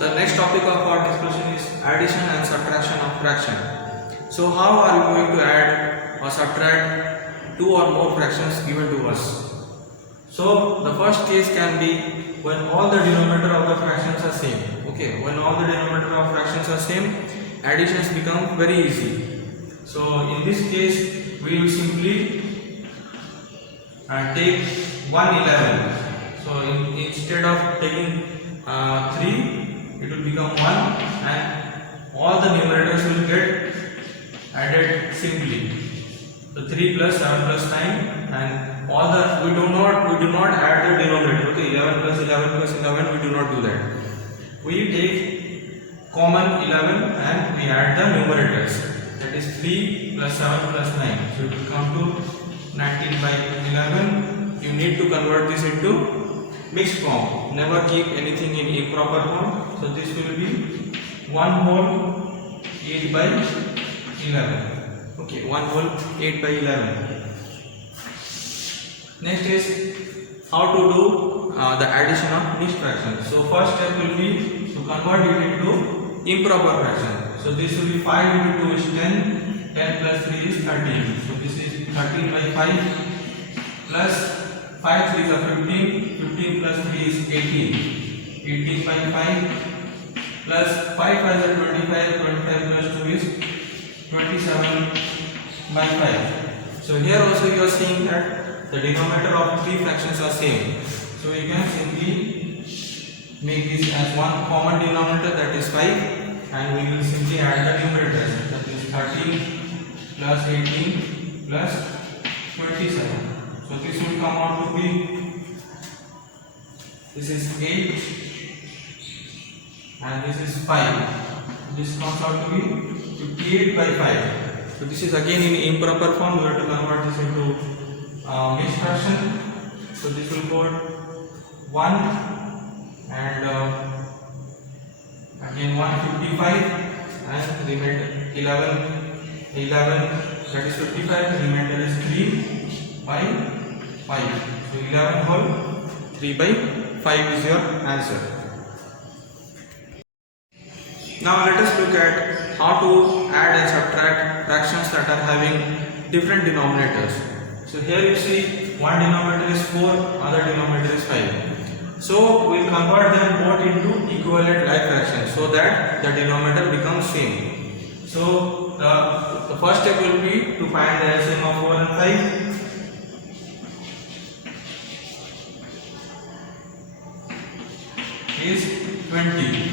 The next topic of our discussion is addition and subtraction of fraction. So how are we going to add or subtract two or more fractions given to us? So the first case can be when all the denominator of the fractions are same. Okay, when all the denominator of fractions are same, additions become very easy. So in this case, we will simply take 111. So instead of taking 3, it will become 1, and all the numerators will get added simply. So 3 plus 7 plus 9, and all the we do not add the denominator. Okay, 11 plus 11 plus 11, we do not do that. We take common 11 and we add the numerators. That is 3 plus 7 plus 9. So it will come to 19 by 11. You need to convert this into mixed form. Never keep anything in improper form. So this will be 1 whole 8 by 11. Okay, 1 whole 8 by 11. Next is how to do the addition of mixed fractions. So first step will be to convert it into improper fraction. So this will be 5 into 2 is 10. 10 plus 3 is 13. So this is 13 by 5 plus 5 3 is 15. 15 plus 3 is 18. 18 by 5 plus 5 5 is 25. 25 plus 2 is 27 by 5. So here also you are seeing that the denominator of three fractions are same. So you can simply make this as one common denominator, that is 5, and we will simply add the numerators, that is 13 plus 18 plus 27. So this will come out to be, this is 8 and this is 5. This comes out to be 58 by 5. So this is again in improper form. We have to convert this into mixed fraction. So this will go 1 and again 155 and remainder 11, that is 55, remainder is 3 by 5. So 11 whole 3 by 5 is your answer. Now let us look at how to add and subtract fractions that are having different denominators. So here you see one denominator is 4, other denominator is 5. So we will convert them both into equivalent like fractions so that the denominator becomes same. So the first step will be to find the LCM of 4 and 5. Is 20.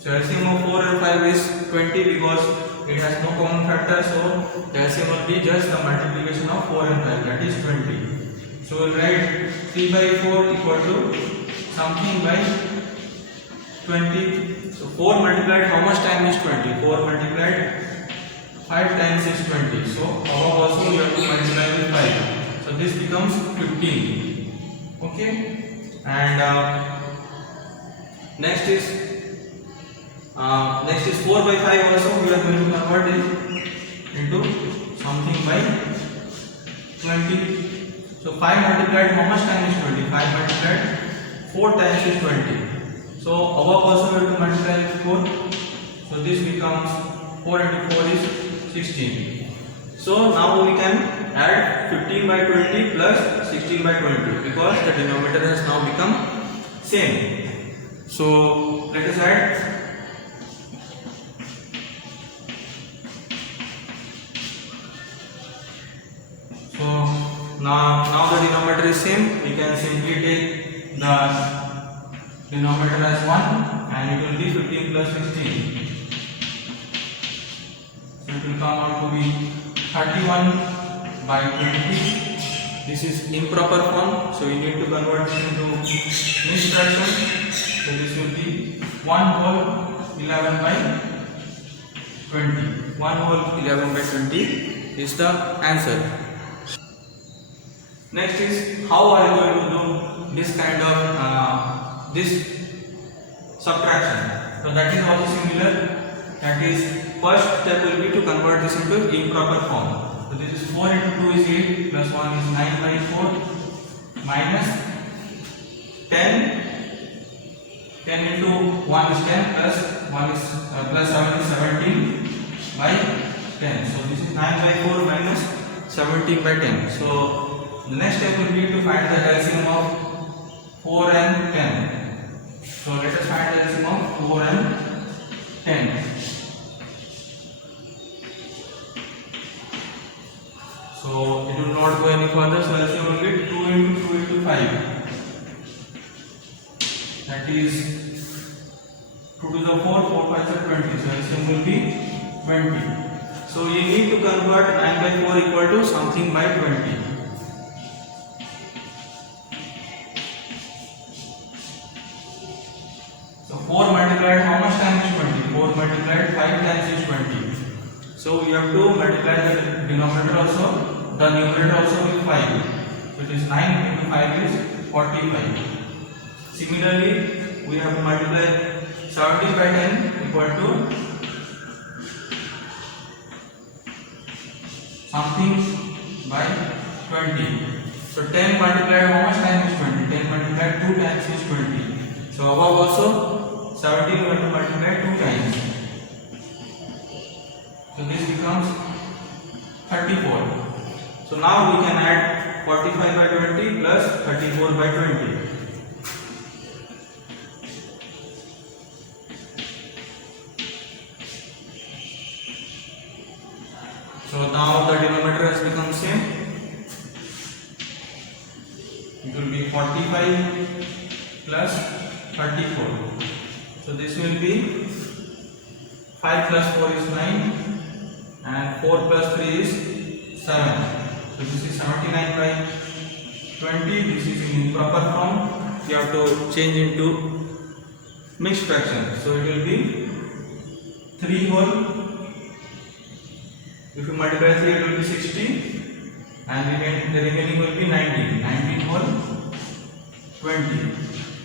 So LCM of 4 and 5 is 20 because it has no common factor. So the LCM will be just the multiplication of 4 and 5, that is 20. So we will write 3 by 4 equal to something by 20. So 4 multiplied how much time is 20? 4 multiplied 5 times is 20. So above also you have to multiply with 5. So this becomes 15. Okay, and next is 4 by 5 also we are going to convert it into something by 20. So 5 multiplied how much time is 20? 5 multiplied 4 times is 20. So above also we have to multiply with 4. So this becomes 4 into 4 is 16. So now we can add 15 by 20 plus 16 by 20 because the denominator has now become same. So let us add. So now the denominator is same. We can simply take the denominator as 1 and it will be 15 plus 16. So it will come out to be 31 by 20. This is improper form, so you need to convert this into mixed fraction. So this will be 1 whole 11 by 20. 1 whole 11 by 20 is the answer. Next is how are you going to do this kind of this subtraction. So that is also similar. That is, first step will be to convert this into improper form. So this is 4 into 2 is 8 plus 1 is 9 by 4 minus 10 10 into 1 is 10 plus 1 is plus 7 is 17 by 10. So this is 9 by 4 minus 17 by 10. So the next step will be to find the LCM of 4 and 10. So let us find the LCM of 4 and 10. So it will not go any further. So LCM will be 2 into 2 into 5. That is 2 to the 4, 4 5 is 20. So LCM will be 20. So you need to convert 9 by 4 equal to something by 20. So 4 multiplied how much times is 20? 4 multiplied 5 times is 20. So we have to multiply the denominator also, the numerator also with 5. So it is 9 into 5 is 45. Similarly, we have to multiply 70 by 10 equal to something by 20. So 10 multiplied how much times is 20? 10 multiplied 2 times is 20. So above also 17 we have to multiply 2 times. So this becomes 34. So now we can add 45 by 20 plus 34 by 20. So now the denominator has become same. It will be 45 plus 34. So this will be 5 plus 4 is 9 and 4 plus 3 is 7. So this is 79 by 20. This is in improper form. You have to change into mixed fraction. So it will be 3 whole. If you multiply 3, it will be 60 and the remaining will be 19. 19 whole 20.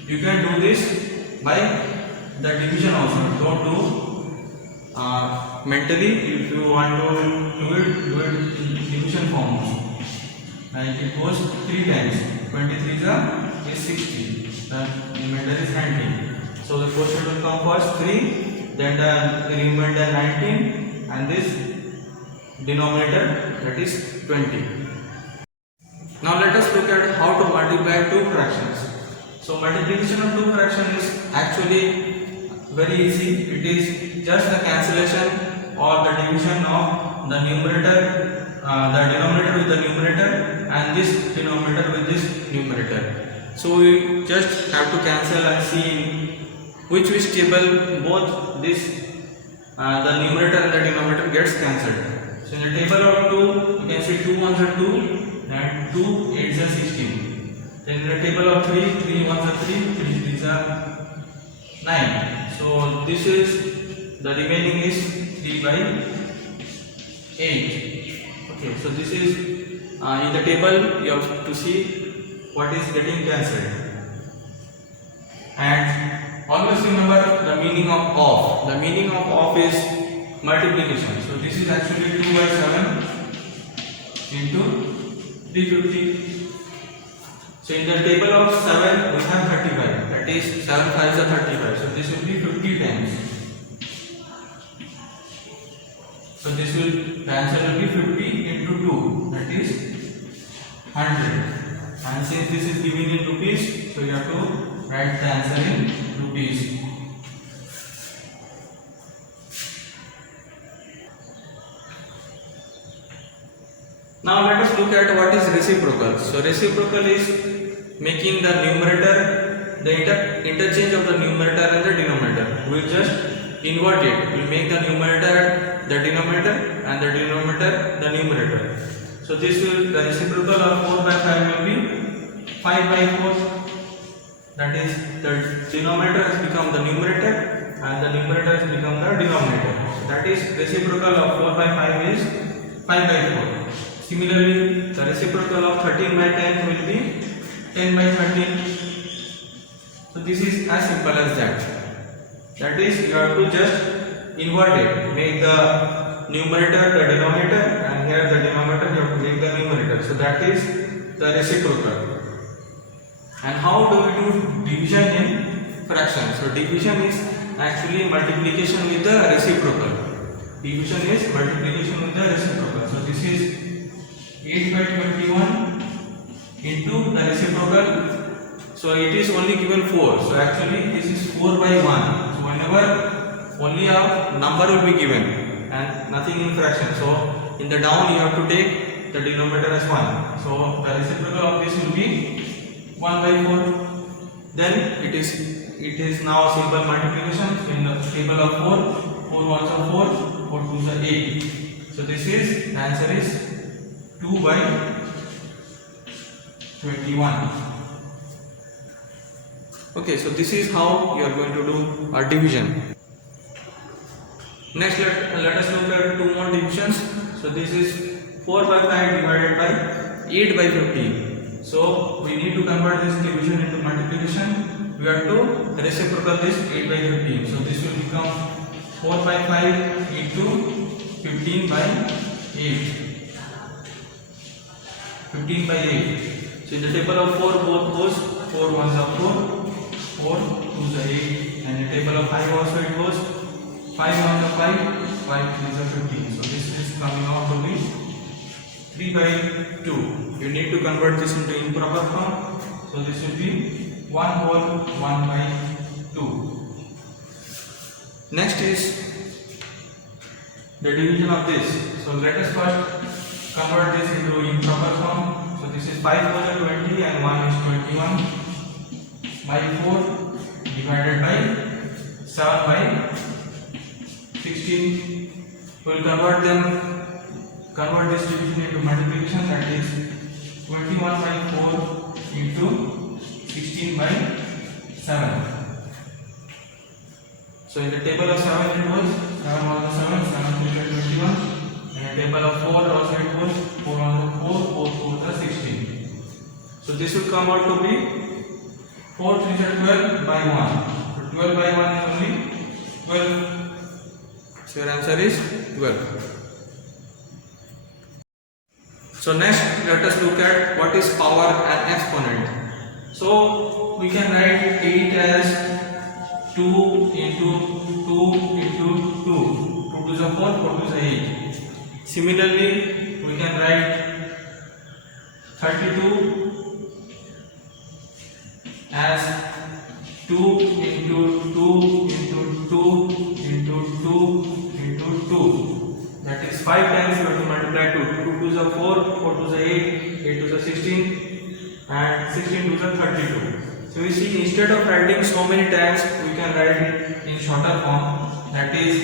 You can do this by the division also. Don't do mentally. If you want to do it in division form also. Like it goes 3 times. 23 is 60. The remainder is 19. So the quotient will come first 3, then the remainder 19 and this denominator, that is 20. Now let us look at how to multiply two fractions. So multiplication of two fractions is actually very easy. It is just the cancellation or the division of the numerator, the denominator with the numerator and this denominator with this numerator. So we just have to cancel and see which table both this the numerator and the denominator gets cancelled. So in the table of 2, you can see 2 ones are 2 and 2 8s are 16. Then in the table of 3, 3 ones are 3, 3 3s are 9. So this is the remaining is 3 by 8. Okay, so this is in the table you have to see what is getting cancelled. And always remember the meaning of off. The meaning of off is multiplication. So this is actually 2 by 7 into 350. So in the table of 7 we have 35. That is 7 5s are 35. So this will be 50 times. So this will the answer will be 50 into 2. That is 100. And since this is given in rupees, so you have to write the answer in rupees. Now let us look at what is reciprocal. So reciprocal is making the numerator, the interchange of the numerator and the denominator. We will just invert it. We will make the numerator the denominator and the denominator the numerator. So this will, the reciprocal of 4 by 5 will be 5 by 4. That is, the denominator has become the numerator and the numerator has become the denominator. So that is reciprocal of 4 by 5 is 5 by 4. Similarly, the reciprocal of 13 by 10 will be 10 by 13. So this is as simple as that. That is, you have to just invert it. Make the numerator the denominator and here the denominator you have to make the numerator. So that is the reciprocal. And how do we do division in fraction. So division is actually multiplication with the reciprocal. Division is multiplication with the reciprocal. So this is 8 by 21 into the reciprocal. So it is only given 4. So actually this is 4 by 1. So whenever only a number will be given and nothing in fraction. So in the down you have to take the denominator as 1. So the reciprocal of this will be 1 by 4. Then it is now simple multiplication. In the table of 4, 4 ones are 4, 4 twos are 8. So this is, the answer is 2 by 21. Okay, so this is how you are going to do a division. Next, let us look at two more divisions. So this is 4 by 5 divided by 8 by 15. So we need to convert this division into multiplication. We have to reciprocal this 8 by 15. So this will become 4 by 5 into 15 by 8. 15 by 8. So in the table of 4, both goes 4 ones are 4, 4 2s are 8, and in the table of 5 also it goes 5 ones are 5, 5 3s are 15. So this is coming out to be 3 by 2. You need to convert this into improper form. So this will be 1 whole 1 by 2. Next is the division of this. So let us first convert this into improper form. So this is 5 whole 20 and 1 is 21 by 4 divided by 7 by 16. We will convert this division into multiplication, that is 21 by 4 into 16 by 7. So in the table of 7 it was 7 was 7, 7 3 is 21. In the table of 4 also it was 4 was 4, 4 4 is 16. So this will come out to be 4 3 is 12 by 1. So 12 by 1 is only 12. So your answer is 12. So next let us look at what is power and exponent. So we can write 8 as 2 into 2 into 2. 2 to the 4, 4 to the 8. Similarly, we can write 32 as 2 into 2 into 2 into 2 into 2. That is 5 times you have to multiply 2. 2 to the 4, 4 to the 8, 8 to the 16, and 16 to the 32. So we see instead of writing so many times, we can write it in shorter form. That is,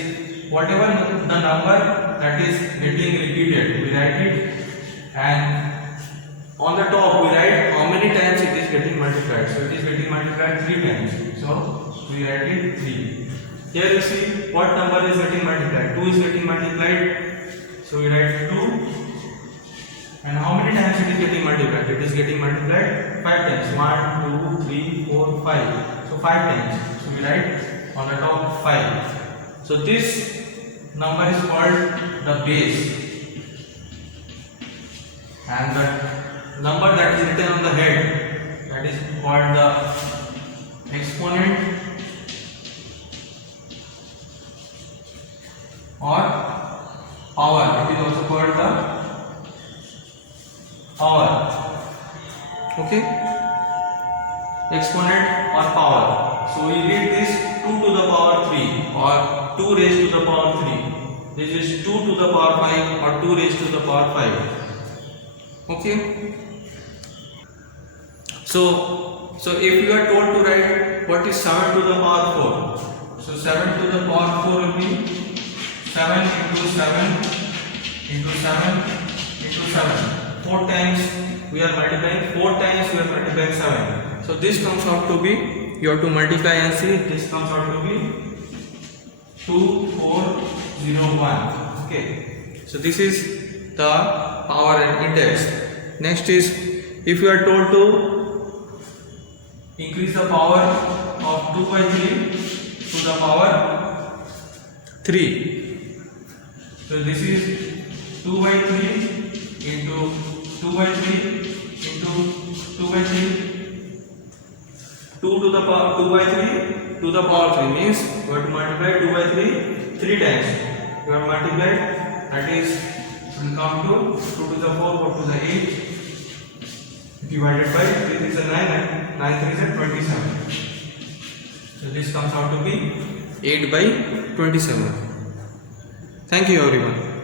whatever the number that is getting repeated, we write it, and on the top we write how many times it is getting multiplied. So it is getting multiplied 3 times. So we write it 3. Here you see what number is getting multiplied. 2 is getting multiplied. So we write 2. And how many times it is getting multiplied? It is getting multiplied 5 times. 1, 2, 3, 4, 5. So 5 times. So we write on the top 5. So this number is called the base. And the number that is written on the head, that is called the exponent or power. It is also called the power. Okay, exponent or power. So we read this 2 to the power 3 or 2 raised to the power 3. This is 2 to the power 5 or 2 raised to the power 5. Okay. So if you are told to write what is 7 to the power 4. So 7 to the power 4 will be 7 into 7 into 7 into 7. 4 times we are multiplying, 4 times we are multiplying 7. So this comes out to be, you have to multiply and see, this comes out to be 2401. Okay. So this is the power and index. Next is, if you are told to increase the power of 2 by 3 to the power 3. So this is 2 by 3 into 2 by 3 into 2 by 3. 2 to the power 2 by 3 to the power 3 means you have to multiply 2 by 3 3 times. You have multiplied, that is will come to 2 to the 4, 4 to the 8 divided by 3 is a 9 and 9 3 is a 27. So this comes out to be 8 by 27. Thank you everyone.